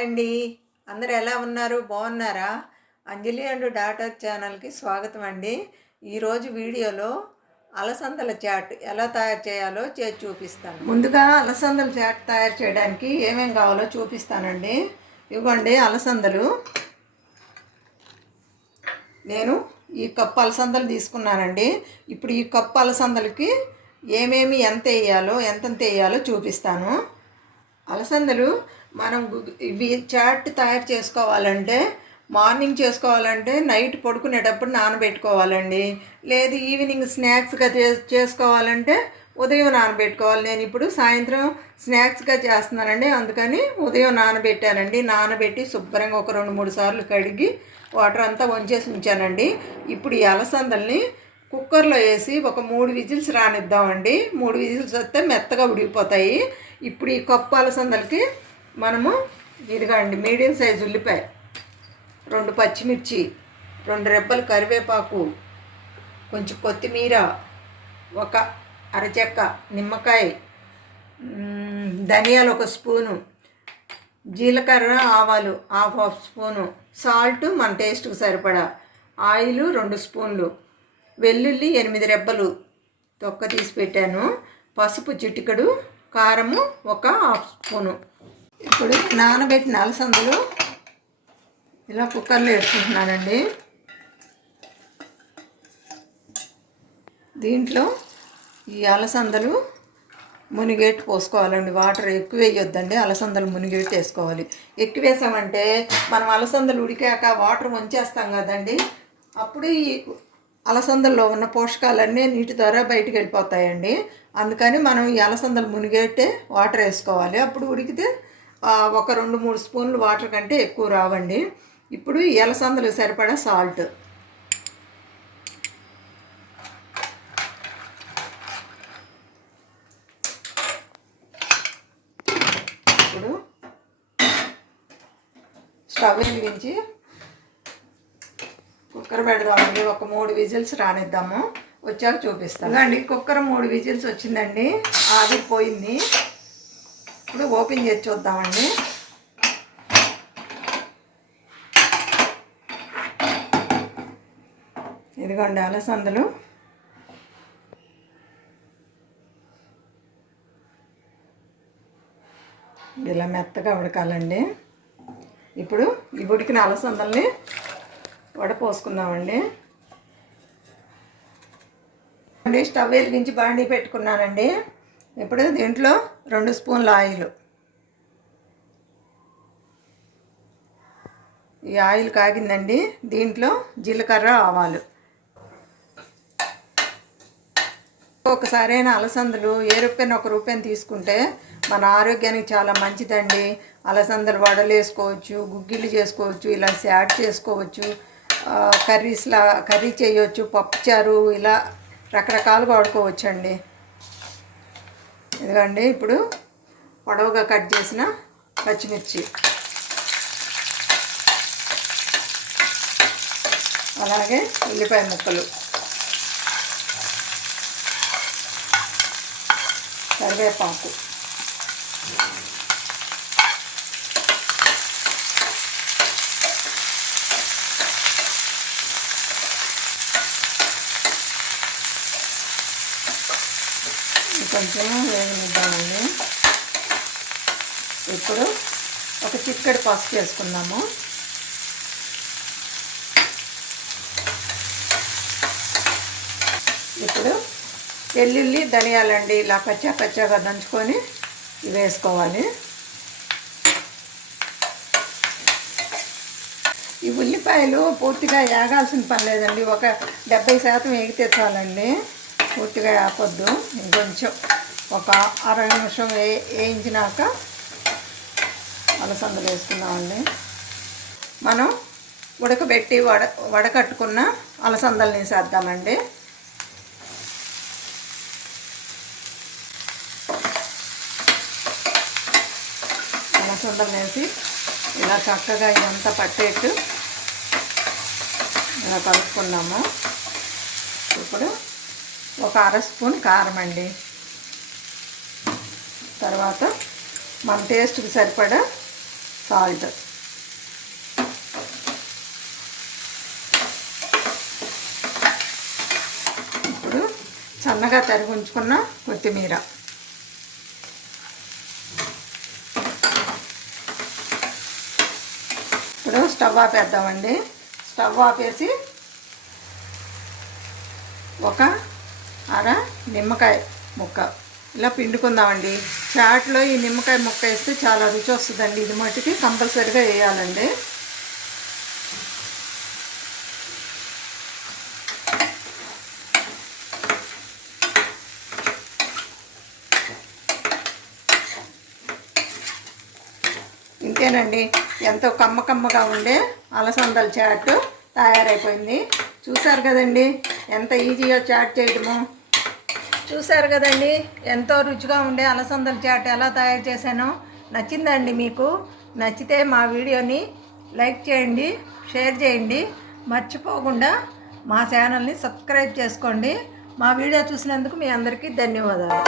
Hi అండి. అందరూ ఎలా ఉన్నారు? బాగున్నారా? అంజలి అండ్ డాటర్ ఛానల్కి స్వాగతం అండి. ఈరోజు వీడియోలో అలసందల చాట్ ఎలా తయారు చేయాలో చేసి చూపిస్తాను. ముందుగా అలసందల చాట్ తయారు చేయడానికి ఏమేం కావాలో చూపిస్తానండి. ఇవ్వండి అలసందలు. నేను ఈ కప్పు అలసందలు తీసుకున్నానండి. ఇప్పుడు ఈ కప్పు అలసందలకి ఏమేమి ఎంతెంత వేయాలో చూపిస్తాను. అలసందలు మనం ఇవి చాట్ తయారు చేసుకోవాలంటే మార్నింగ్ చేసుకోవాలంటే నైట్ పడుకునేటప్పుడు నానబెట్టుకోవాలండి. లేదు ఈవినింగ్ స్నాక్స్గా చేసుకోవాలంటే ఉదయం నానబెట్టుకోవాలి. నేను ఇప్పుడు సాయంత్రం స్నాక్స్గా చేస్తున్నానండి, అందుకని ఉదయం నానబెట్టానండి. నానబెట్టి శుభ్రంగా ఒక 2-3 సార్లు కడిగి వాటర్ అంతా వంచేసి ఉంచానండి. ఇప్పుడు ఈ అలసందల్ని కుక్కర్లో వేసి ఒక 3 విజిల్స్ రానిద్దామండి. 3 విజిల్స్ వస్తే మెత్తగా ఉడికిపోతాయి. ఇప్పుడు ఈ కప్పు అలసందలకి మనము ఇదిగోండి మీడియం సైజు ఉల్లిపాయ, 2 పచ్చిమిర్చి, 2 రెబ్బలు కరివేపాకు, కొంచెం కొత్తిమీర, ఒక అరచెక్క నిమ్మకాయ, ధనియాలు 1 స్పూను, జీలకర్ర ఆవాలు హాఫ్ స్పూను, సాల్ట్ మన టేస్ట్కి సరిపడా, ఆయిల్ 2 స్పూన్లు, వెల్లుల్లి 8 రెబ్బలు తొక్క తీసి పెట్టాను, పసుపు చిటికెడు, కారము 1 హాఫ్ స్పూను. ఇప్పుడు నానబెట్టిన అలసందలు ఇలా కుక్కర్లో వేసుకుంటున్నానండి. దీంట్లో ఈ అలసందలు మునిగేట్టు పోసుకోవాలండి. వాటర్ ఎక్కువ వేయొద్దండి, అలసందలు మునిగేట్టు వేసుకోవాలి. ఎక్కువ వేసామంటే మనం అలసందలు ఉడికాక వాటర్ వంచేస్తాం కదండి, అప్పుడు ఈ అలసందల్లో ఉన్న పోషకాలన్నీ నీటి ద్వారా బయటికి వెళ్ళిపోతాయండి. అందుకని మనం ఈ అలసందలు మునిగేట్టే వాటర్ వేసుకోవాలి. అప్పుడు ఉడికితే ఒక 2-3 స్పూన్లు వాటర్ కంటే ఎక్కువ రావండి. ఇప్పుడు ఈ అలసందలు సరిపడా సాల్ట్, ఇప్పుడు స్టవ్ వెలిగించి కుక్కర్ పెడదామండి. ఒక 3 విజిల్స్ రానిద్దాము, వచ్చాక చూపిస్తాను అండి. కుక్కర్ 3 విజిల్స్ వచ్చిందండి, ఆవిరిపోయింది. ఇప్పుడు ఓపెన్ చేసి చూద్దామండి. ఇదిగోండి అలసందలు. ఇలా మెత్తగా ఉడకాలండి. ఇప్పుడు ఈ ఉడికిన అలసందల్ని వడపోసుకుందామండి. స్టవ్ వెలిగించి బాండీ పెట్టుకున్నానండి. ఇప్పుడు దీంట్లో 2 స్పూన్ల ఆయిల్. ఈ ఆయిల్ కాగిందండి. దీంట్లో జీలకర్ర ఆవాలు. ఒకసారైనా అలసందలు ₹1 తీసుకుంటే మన ఆరోగ్యానికి చాలా మంచిదండి. అలసందలు వడలు వేసుకోవచ్చు, గుగ్గిళ్ళు చేసుకోవచ్చు, ఇలా యాడ్ చేసుకోవచ్చు, కర్రీ చేయవచ్చు, పప్పుచారు, ఇలా రకరకాలుగా వాడుకోవచ్చు అండి. ఇదిగోండి ఇప్పుడు పొడవుగా కట్ చేసిన పచ్చిమిర్చి, అలాగే ఉల్లిపాయ ముక్కలు, కరివేపాకు, కొంచెం వేగనిద్దామండి. ఇప్పుడు ఒక చిక్కడి పసుపు వేసుకుందాము. ఇప్పుడు వెల్లుల్లి ధనియాలండి ఇలా కచ్చాగా దంచుకొని ఇవి వేసుకోవాలి. ఈ ఉల్లిపాయలు పూర్తిగా వేగాల్సిన పని లేదండి, ఒక 70% వేగితే చాలండి, పూర్తిగా ఆపొద్దు. ఇంకొంచెం ఒక 60 నిమిషం వేయించినాక అలసందలు వేసుకుందామండి. మనం ఉడకబెట్టి వడకట్టుకున్న అలసందలు వేసేద్దామండి. అలసందలు వేసి ఇలా చక్కగా ఇదంతా పట్టేట్టు ఇలా కలుపుకున్నాము. ఇప్పుడు ఒక 1/2 స్పూన్ కారం అండి, తర్వాత మన టేస్ట్కి సరిపడా సాల్ట్. ఇప్పుడు సన్నగా తరిగి ఉంచుకున్న కొత్తిమీర. ఇప్పుడు స్టవ్ ఆపేద్దామండి. స్టవ్ ఆపేసి ఒక అర నిమ్మకాయ ముక్క ఇలా పిండుకుందామండి. చాట్లో ఈ నిమ్మకాయ ముక్క వేస్తే చాలా రుచి వస్తుందండి. ఇది మట్టుకి కంపల్సరీగా వేయాలండి. ఇంతేనండి, ఎంతో కమ్మగా ఉండే అలసందల చాట్ తయారైపోయింది. చూసారు కదండి ఎంత ఈజీగా చాట్ చేయడము. చూసారు కదండి ఎంతో రుచిగా ఉండే అలసందల చాట్ ఎలా తయారు చేశానో. నచ్చిందండి మీకు? నచ్చితే మా వీడియోని లైక్ చేయండి, షేర్ చేయండి. మర్చిపోకుండా మా ఛానల్ని సబ్స్క్రైబ్ చేసుకోండి. మా వీడియో చూసినందుకు మీ అందరికీ ధన్యవాదాలు.